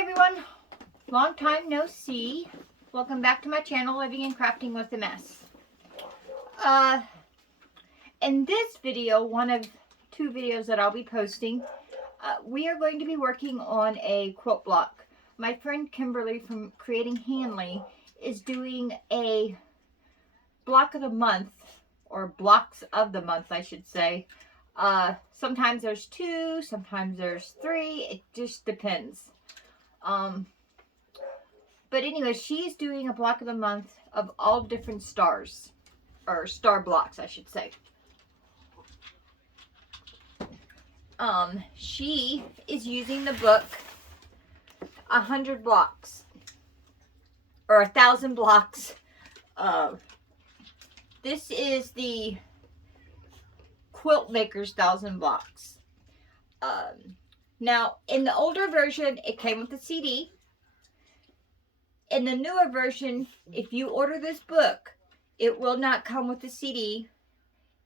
Hi everyone, long time no see. Welcome back to my channel, Living and Crafting with a Mess. In this video, one of two videos that I'll be posting, we are going to be working on a quilt block. My friend Kimberly from Creating Hanley is doing a block of the month, or blocks of the month I should say. Sometimes there's 2, sometimes there's 3, it just depends. But anyway, she's doing a block of the month of all different stars, or star blocks, I should say. She is using the book 100 blocks, or 1,000 blocks. This is the Quilt Maker's 1,000 blocks. Now, in the older version, it came with the CD. In the newer version, if you order this book, it will not come with the CD.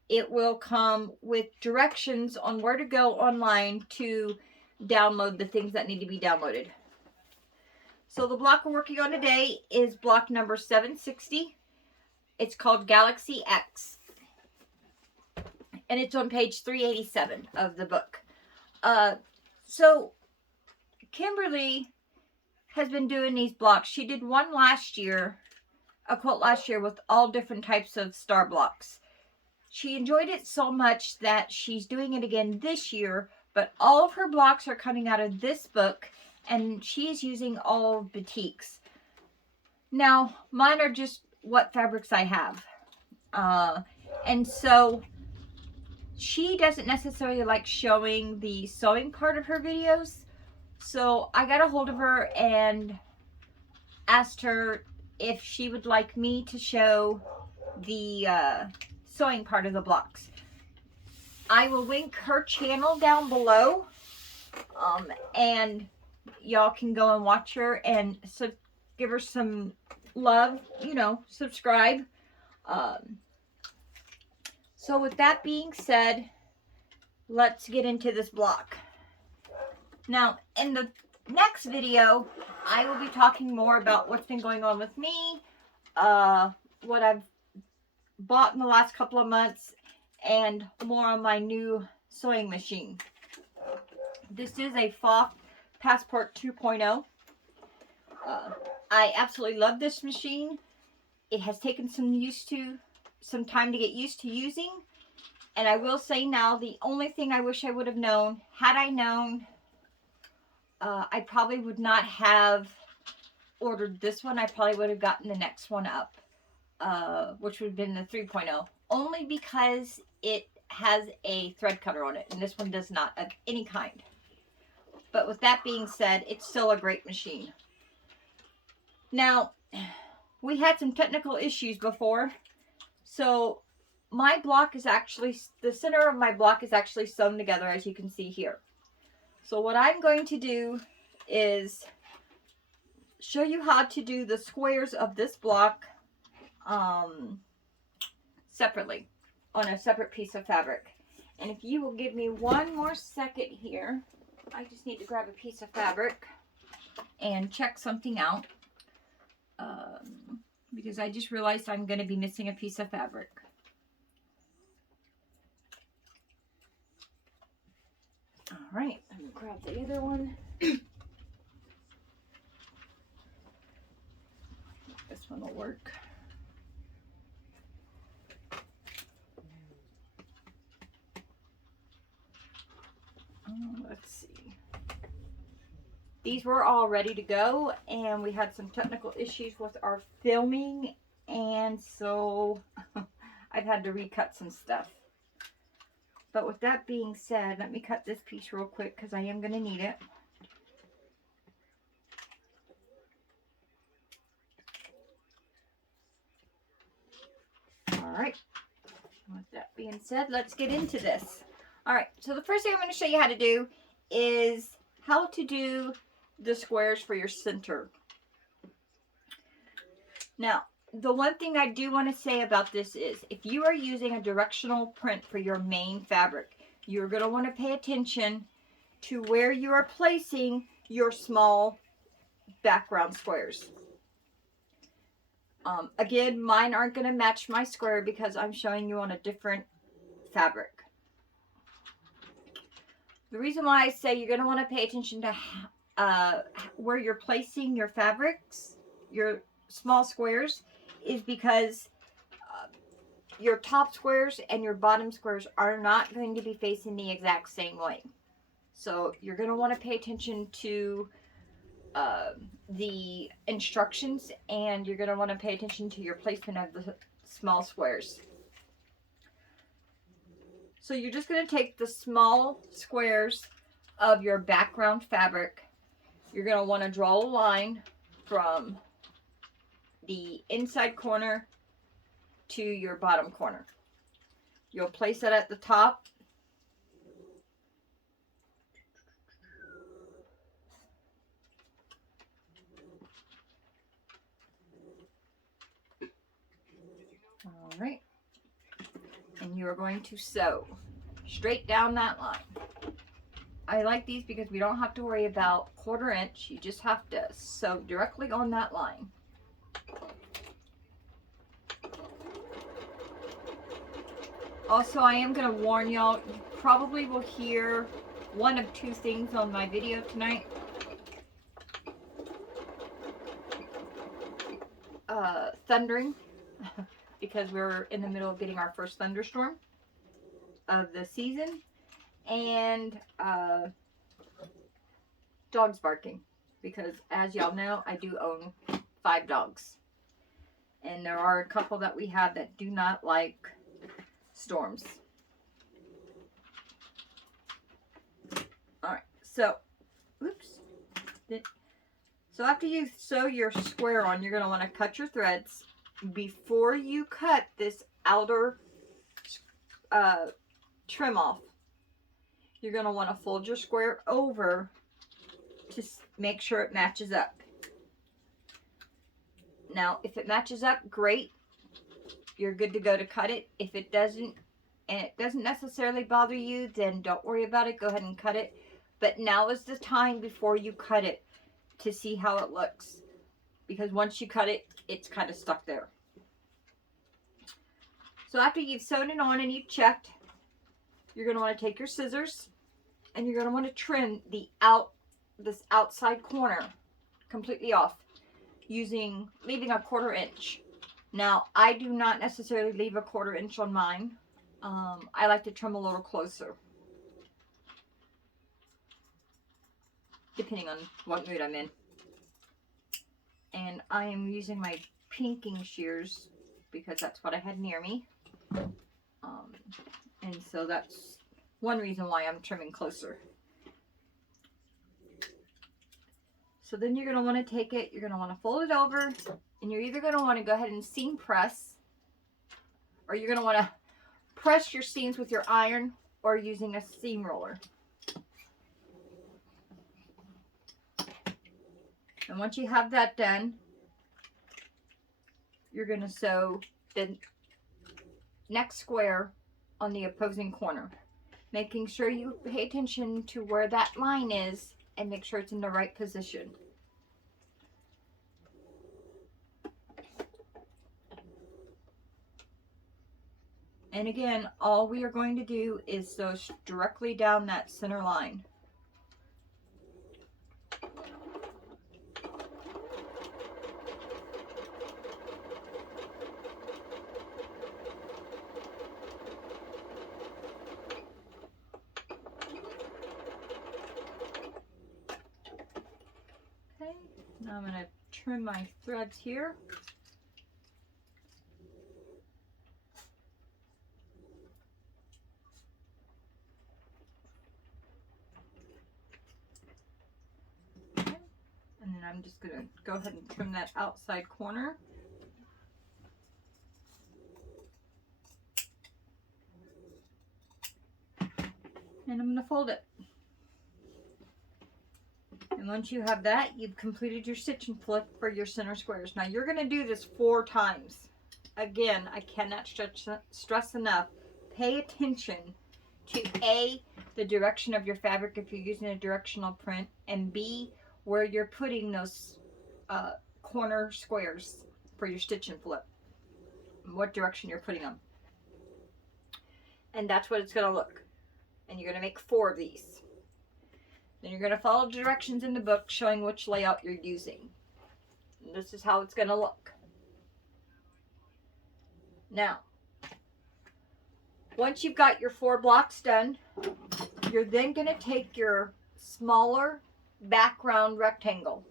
It will come with directions on where to go online to download the things that need to be downloaded. So the block we're working on today is block number 760. It's called Galaxy X. And it's on page 387 of the book. So Kimberly has been doing these blocks. She did one last year, a quilt last year with all different types of star blocks. She enjoyed it so much that she's doing it again this year, but all of her blocks are coming out of this book, and she's using all batiks. Now, mine are just what fabrics I have. And so she doesn't necessarily like showing the sewing part of her videos. So I got a hold of her and asked her if she would like me to show the sewing part of the blocks. I will link her channel down below, and y'all can go and watch her and give her some love, subscribe. So with that being said, let's get into this block. Now, in the next video, I will be talking more about what's been going on with me, what I've bought in the last couple of months, and more on my new sewing machine. This is a Foff Passport 2.0. I absolutely love this machine. It has taken some time to get used to using. And I will say now, the only thing I wish I would have known, had I known, I probably would not have ordered this one. I probably would have gotten the next one up, which would have been the 3.0, only because it has a thread cutter on it, and this one does not, of any kind. But with that being said, it's still a great machine. Now, we had some technical issues before, so my block is actually, the center of my block is actually sewn together, as you can see here. So what I'm going to do is show you how to do the squares of this block separately on a separate piece of fabric. And if you will give me one more second here, I just need to grab a piece of fabric and check something out, because I just realized I'm going to be missing a piece of fabric. All right, I'm going to grab the other one. This one will work. Let's see. These were all ready to go, and we had some technical issues with our filming, and so I've had to recut some stuff. But with that being said, let me cut this piece real quick because I am going to need it. Alright, with that being said, let's get into this. Alright, so the first thing I'm going to show you how to do is how to do the squares for your center. Now, the one thing I do want to say about this is, if you are using a directional print for your main fabric, you're going to want to pay attention to where you are placing your small background squares. Again, mine aren't going to match my square because I'm showing you on a different fabric. The reason why I say you're going to want to pay attention to where you're placing your fabrics, your small squares, is because your top squares and your bottom squares are not going to be facing the exact same way. So you're going to want to pay attention to the instructions, and you're going to want to pay attention to your placement of the small squares. So you're just going to take the small squares of your background fabric. You're going to want to draw a line from the inside corner to your bottom corner. You'll place it at the top. All right. And you are going to sew straight down that line. I like these because we don't have to worry about 1/4 inch. You just have to sew directly on that line. Also, I am going to warn y'all, you probably will hear one of two things on my video tonight. Thundering, because we're in the middle of getting our first thunderstorm of the season, and dogs barking, because as y'all know, I do own 5 dogs, and there are a couple that we have that do not like storms. Alright, so oops. So after you sew your square on, you're going to want to cut your threads. Before you cut this outer trim off, you're going to want to fold your square over to make sure it matches up. Now, if it matches up, great. You're good to go to cut it. If it doesn't, and it doesn't necessarily bother you, then don't worry about it. Go ahead and cut it. But now is the time before you cut it to see how it looks. Because once you cut it, it's kind of stuck there. So after you've sewn it on and you've checked, you're going to want to take your scissors and you're going to want to trim this outside corner completely off, leaving a 1/4 inch. Now, I do not necessarily leave a 1/4 inch on mine. I like to trim a little closer, depending on what mood I'm in. And I am using my pinking shears because that's what I had near me. And so that's one reason why I'm trimming closer. So then you're going to want to take it, you're going to want to fold it over, and you're either going to want to go ahead and seam press, or you're going to want to press your seams with your iron or using a seam roller. And once you have that done, you're going to sew the next square on the opposing corner, making sure you pay attention to where that line is and make sure it's in the right position. And again, all we are going to do is sew directly down that center line. Now I'm going to trim my threads here. Okay. And then I'm just going to go ahead and trim that outside corner. And I'm going to fold it. And once you have that, you've completed your stitch and flip for your center squares. Now you're going to do this 4 times. Again, I cannot stress enough. Pay attention to A, the direction of your fabric if you're using a directional print, and B, where you're putting those corner squares for your stitch and flip, what direction you're putting them. And that's what it's going to look. And you're going to make 4 of these. Then you're going to follow directions in the book showing which layout you're using. And this is how it's going to look. Now, once you've got your 4 blocks done, you're then going to take your smaller background rectangle.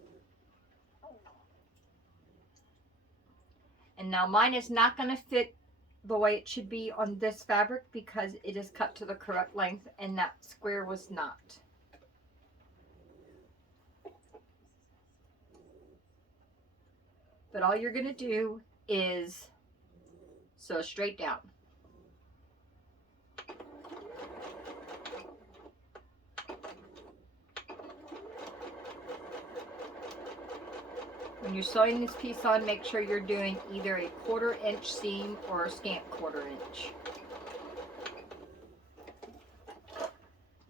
And now mine is not going to fit the way it should be on this fabric because it is cut to the correct length and that square was not. But all you're going to do is sew straight down. When you're sewing this piece on, make sure you're doing either a 1/4 inch seam or a scant 1/4 inch.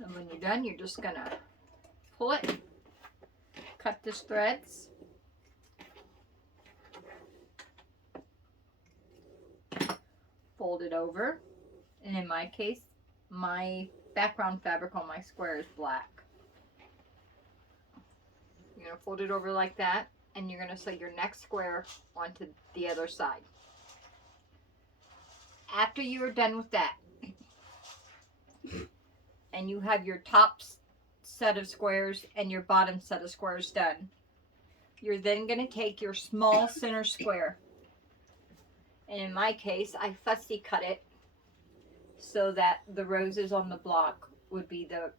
And when you're done, you're just gonna pull it, cut the threads, fold it over, and in my case, my background fabric on my square is black. You're gonna fold it over like that, and you're going to sew your next square onto the other side. After you are done with that, and you have your top set of squares and your bottom set of squares done, you're then going to take your small center square, and in my case, I fussy cut it so that the roses on the block would be the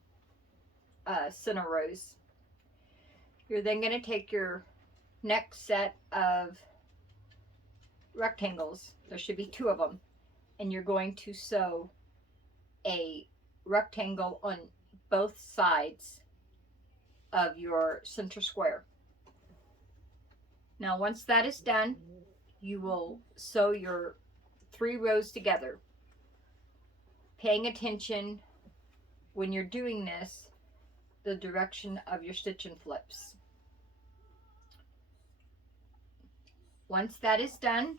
center rows. You're then going to take your next set of rectangles, there should be 2 of them, and you're going to sew a rectangle on both sides of your center square. Now once that is done, you will sew your 3 rows together, paying attention when you're doing this the direction of your stitch and flips. Once that is done,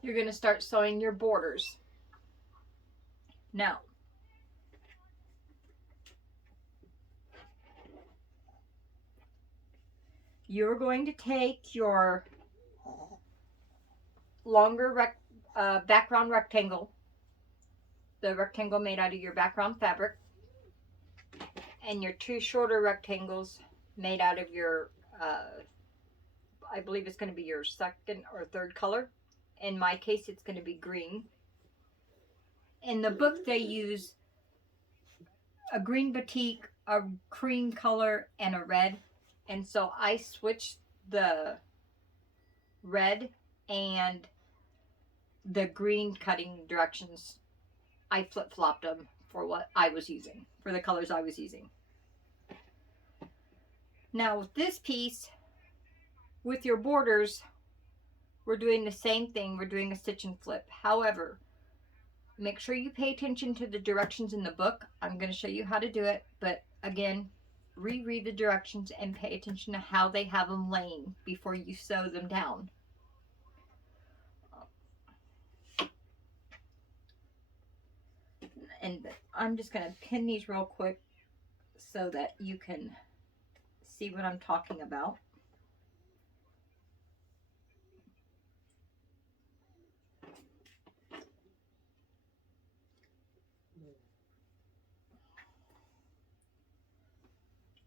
you're going to start sewing your borders. Now, you're going to take your longer background rectangle, the rectangle made out of your background fabric, and your 2 shorter rectangles made out of your I believe it's going to be your 2nd or 3rd color. In my case, it's going to be green. In the book, they use a green batik, a cream color, and a red. And so I switched the red and the green cutting directions. I flip-flopped them for what I was using, for the colors I was using. Now with this piece, with your borders, we're doing the same thing. We're doing a stitch and flip. However, make sure you pay attention to the directions in the book. I'm going to show you how to do it, but again, reread the directions and pay attention to how they have them laying before you sew them down. And I'm just going to pin these real quick so that you can see what I'm talking about.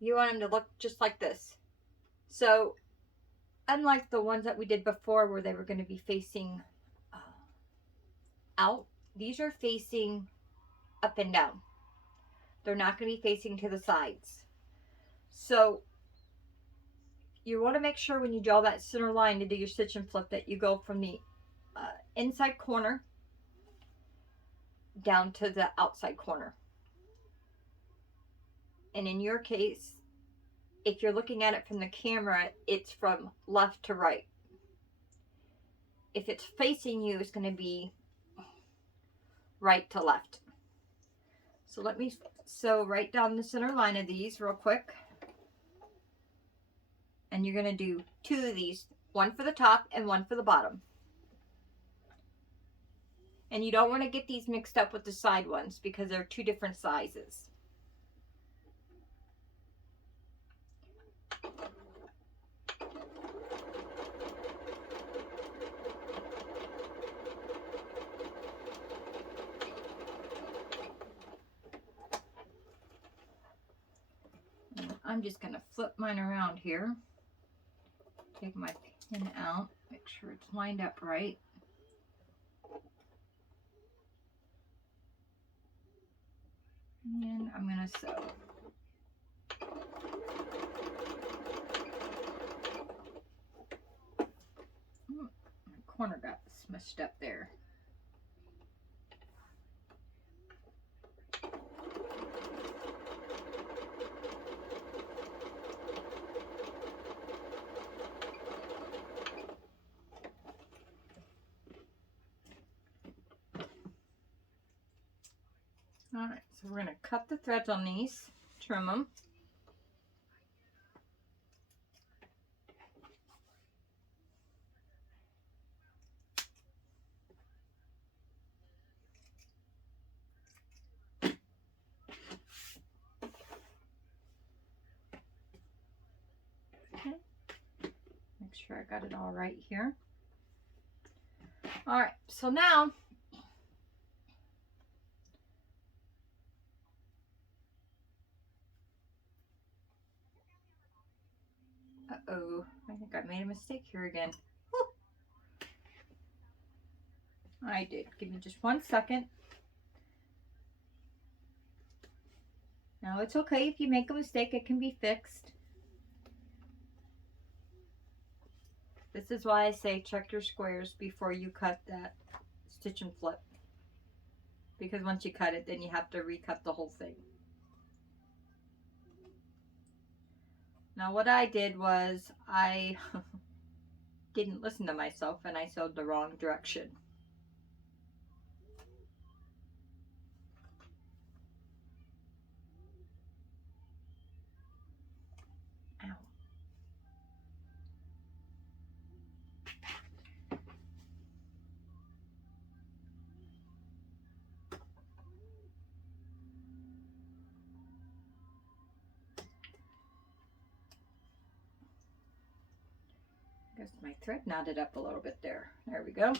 You want them to look just like this. So, unlike the ones that we did before where they were going to be facing out, these are facing up and down. They're not going to be facing to the sides. So, you want to make sure when you draw that center line to do your stitch and flip that you go from the inside corner down to the outside corner. And in your case, if you're looking at it from the camera, it's from left to right. If it's facing you, it's going to be right to left. So let me sew right down the center line of these real quick. And And you're going to do 2 of these, one for the top and one for the bottom. And you don't want to get these mixed up with the side ones because they're 2 different sizes. I'm just going to flip mine around here. Take my pin out, make sure it's lined up right. And I'm going to sew. My corner got smushed up there. Alright, so we're going to cut the threads on these, trim them. Okay. Make sure I got it all right here. Alright, so now uh-oh, I think I made a mistake here again. Whew. I did. Give me just 1 second. Now it's okay if you make a mistake, it can be fixed. This is why I say check your squares before you cut that stitch and flip. Because once you cut it, then you have to recut the whole thing. Now what I did was I didn't listen to myself and I sewed the wrong direction. Ow. I guess my thread knotted up a little bit there. There we go.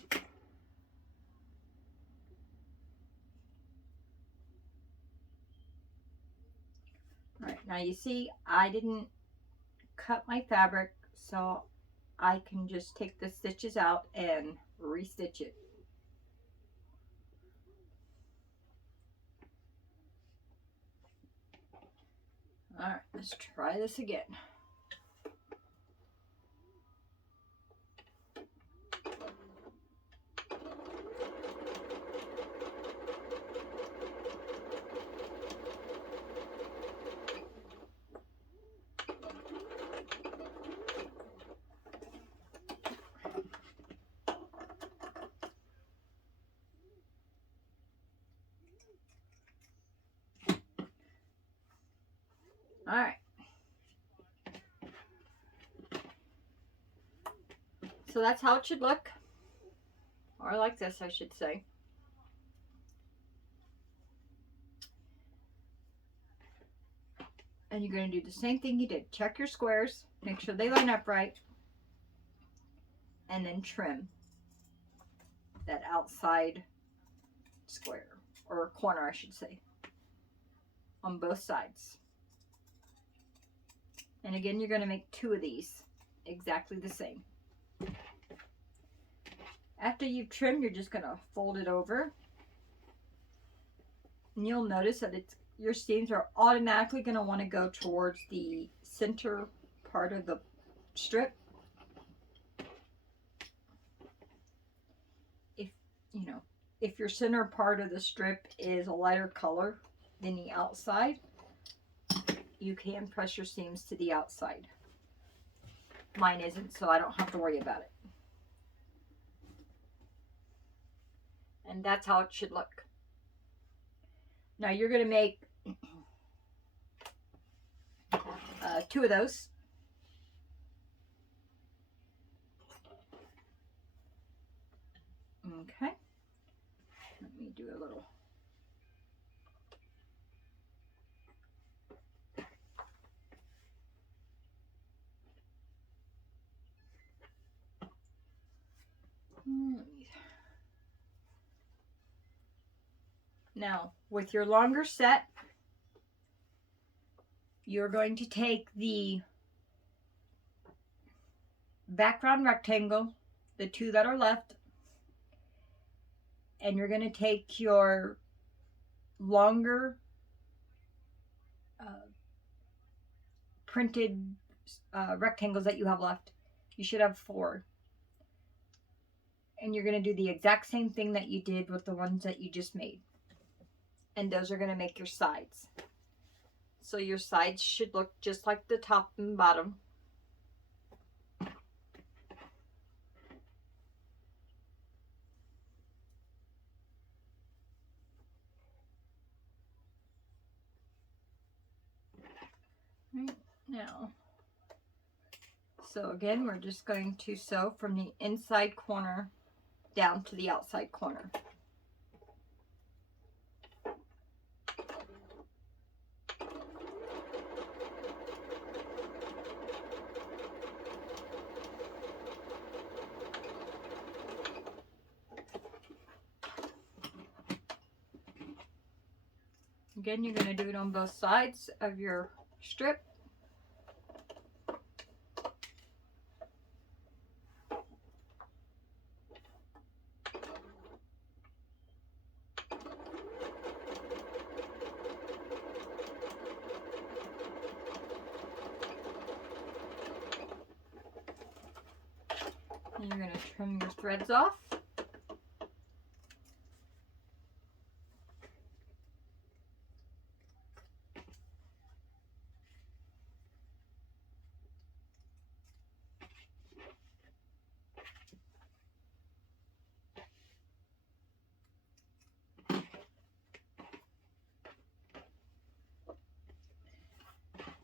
Alright, now you see I didn't cut my fabric, so I can just take the stitches out and restitch it. Alright, let's try this again. All right. So that's how it should look. Or like this, I should say. And you're going to do the same thing you did. Check your squares. Make sure they line up right. And then trim that outside square. Or corner, I should say. On both sides. And again, you're going to make 2 of these. Exactly the same. After you've trimmed, you're just going to fold it over. And you'll notice that your seams are automatically going to want to go towards the center part of the strip. If your center part of the strip is a lighter color than the outside, you can press your seams to the outside. Mine isn't, so I don't have to worry about it. And that's how it should look. Now you're going to make 2 of those. Okay. Let me do a little. Now, with your longer set, you're going to take the background rectangle, the two that are left, and you're going to take your longer printed rectangles that you have left. You should have 4. And you're going to do the exact same thing that you did with the ones that you just made. And those are going to make your sides. So your sides should look just like the top and bottom. Right now. So again, we're just going to sew from the inside corner down to the outside corner. Again, you're going to do it on both sides of your strip. And you're going to trim your threads off.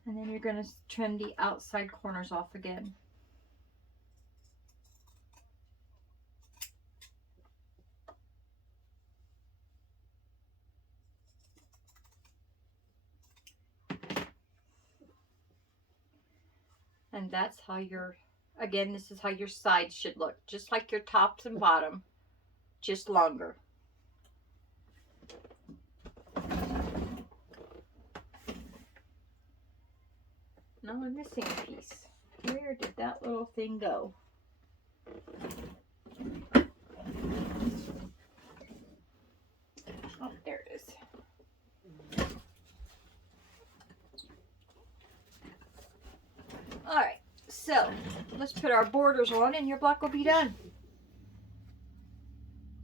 And then you're going to trim the outside corners off again. And that's how your, again, this is how your sides should look. Just like your tops and bottom, just longer. Now I'm missing a piece. Where did that little thing go? Oh, there it is. Alright, so let's put our borders on and your block will be done.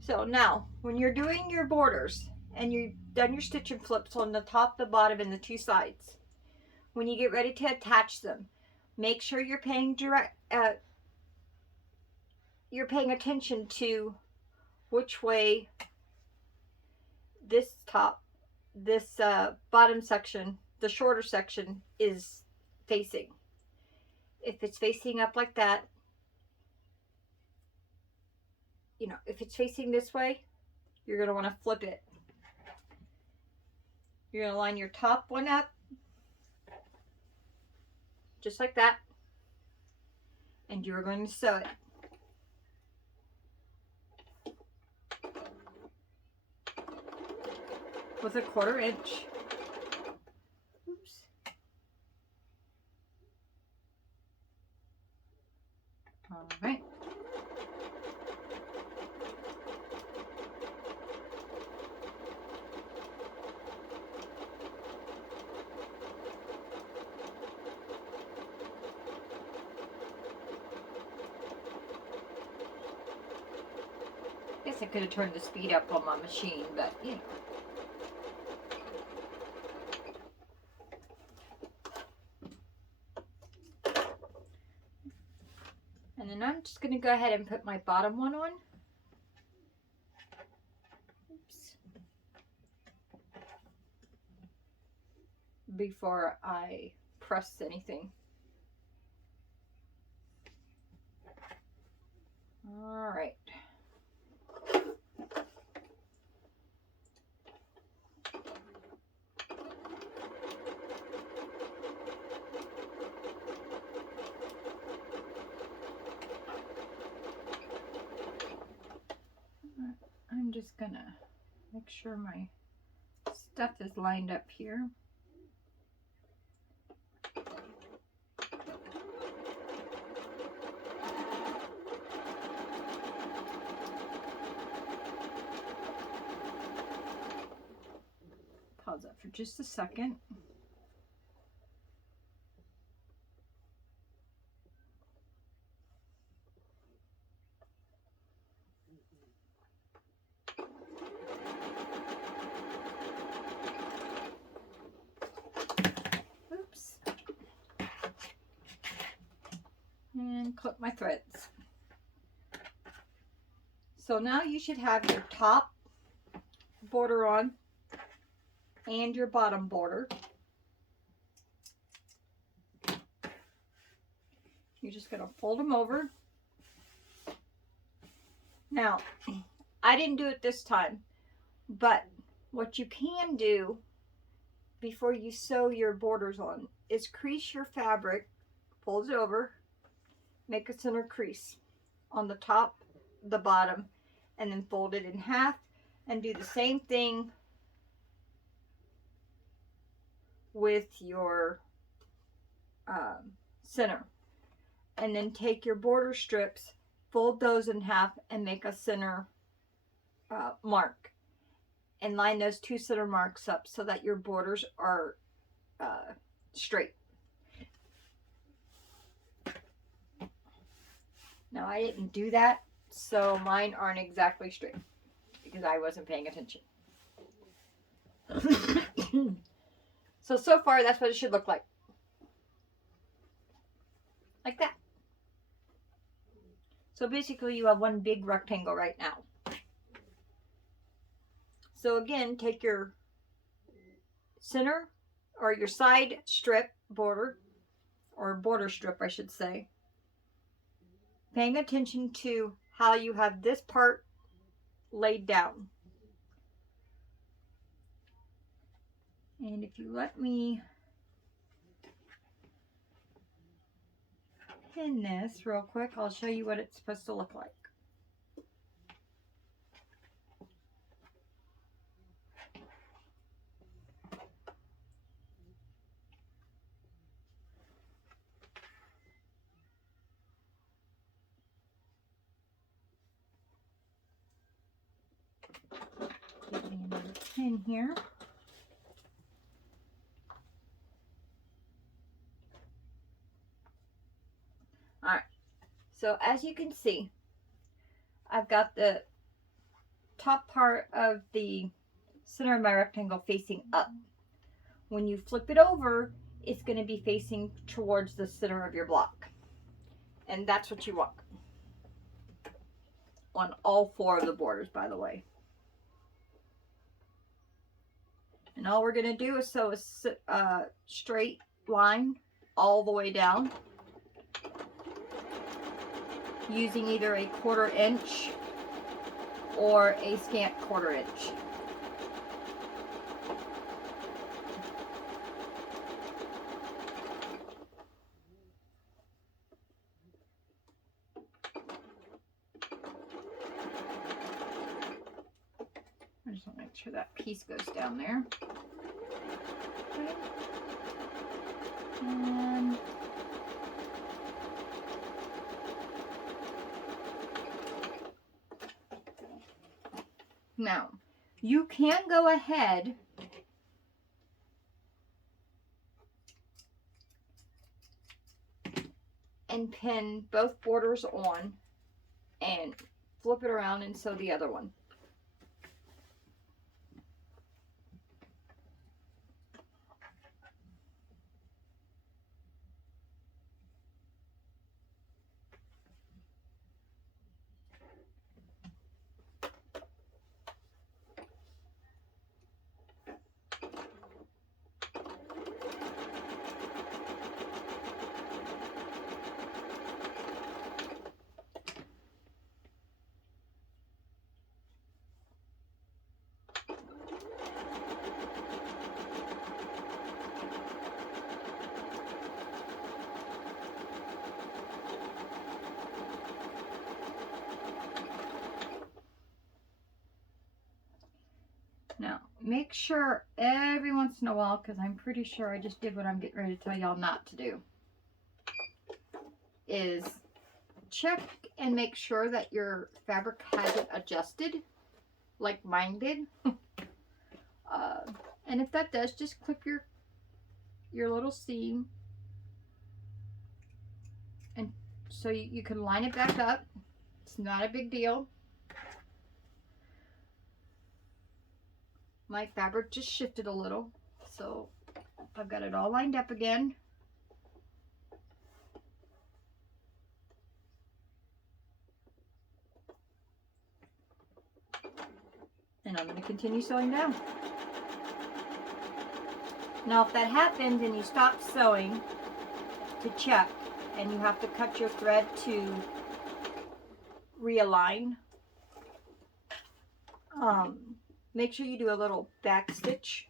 So now, when you're doing your borders and you've done your stitch and flips on the top, the bottom, and the 2 sides, when you get ready to attach them, make sure you're paying attention to which way this bottom section, the shorter section, is facing. If it's facing up like that, you know, if it's facing this way, you're going to want to flip it. You're going to line your top one up, just like that, and you're going to sew it. With a 1/4 inch. Oops. All right. Guess I could have turned the speed up on my machine, but you know. And then I'm just going to go ahead and put my bottom one on. Oops. Before I press anything. All right. just gonna make sure my stuff is lined up here. Pause that for just a second. Oops. And clip my threads. So now you should have your top border on and your bottom border. You're just going to fold them over. Now, I didn't do it this time, but what you can do before you sew your borders on is crease your fabric, fold it over, make a center crease on the top, the bottom, and then fold it in half, and do the same thing with your center. And then take your border strips, fold those in half, and make a center mark. And line those two center marks up so that your borders are straight. Now I didn't do that, so mine aren't exactly straight because I wasn't paying attention. So far that's what it should look like. Like that. So basically you have one big rectangle right now. So again, take your center or your side strip border, or border strip I should say, paying attention to how you have this part laid down. And if you let me pin this real quick, I'll show you what it's supposed to look like. Give me another pin here. Alright, so as you can see, I've got the top part of the center of my rectangle facing up. When you flip it over, it's going to be facing towards the center of your block. And that's what you want. On all four of the borders, by the way. And all we're going to do is sew a straight line all the way down, using either a 1/4 inch or a scant 1/4 inch. I just want to make sure that piece goes down there. Okay. And now you can go ahead and pin both borders on and flip it around and sew the other one. make sure every once in a while, because I'm pretty sure I just did what I'm getting ready to tell y'all not to do, is check and make sure that your fabric hasn't adjusted like mine did. And if that does, just clip your little seam, and so you can line it back up. It's not a big deal. My fabric just shifted a little, so I've got it all lined up again. And I'm going to continue sewing down. Now if that happens and you stop sewing, to check, and you have to cut your thread to realign, make sure you do a little back stitch.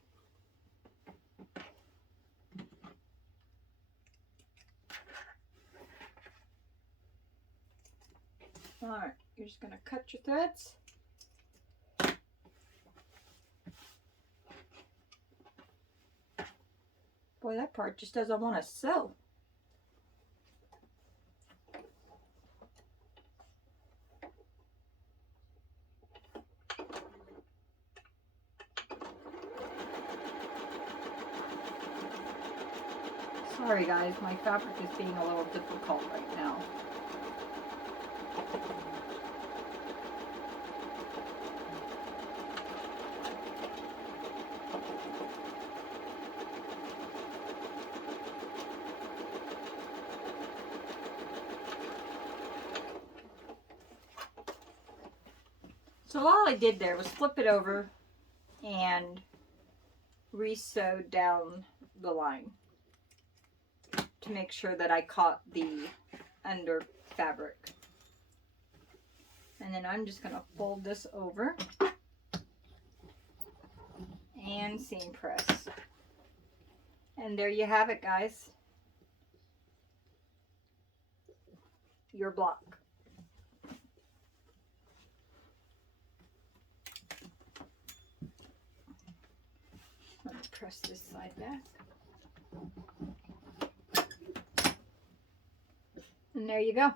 Alright, you're just going to cut your threads. Boy, that part just doesn't want to sew. Sorry guys, my fabric is being a little difficult right now. So all I did there was flip it over and re-sew down the line to make sure that I caught the under fabric. And then I'm just going to fold this over and seam press. And there you have it, guys. Your block. Let me press this side back. And there you go.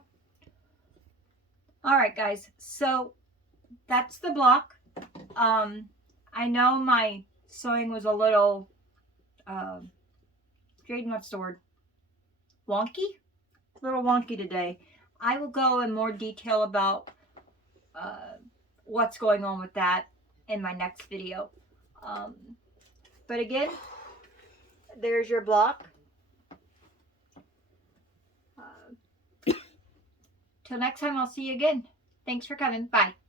All right, guys. So that's the block. I know my sewing was a little, Jaden, what's the word? Wonky? A little wonky today. I will go in more detail about what's going on with that in my next video. But again, there's your block. Till next time, I'll see you again. Thanks for coming. Bye.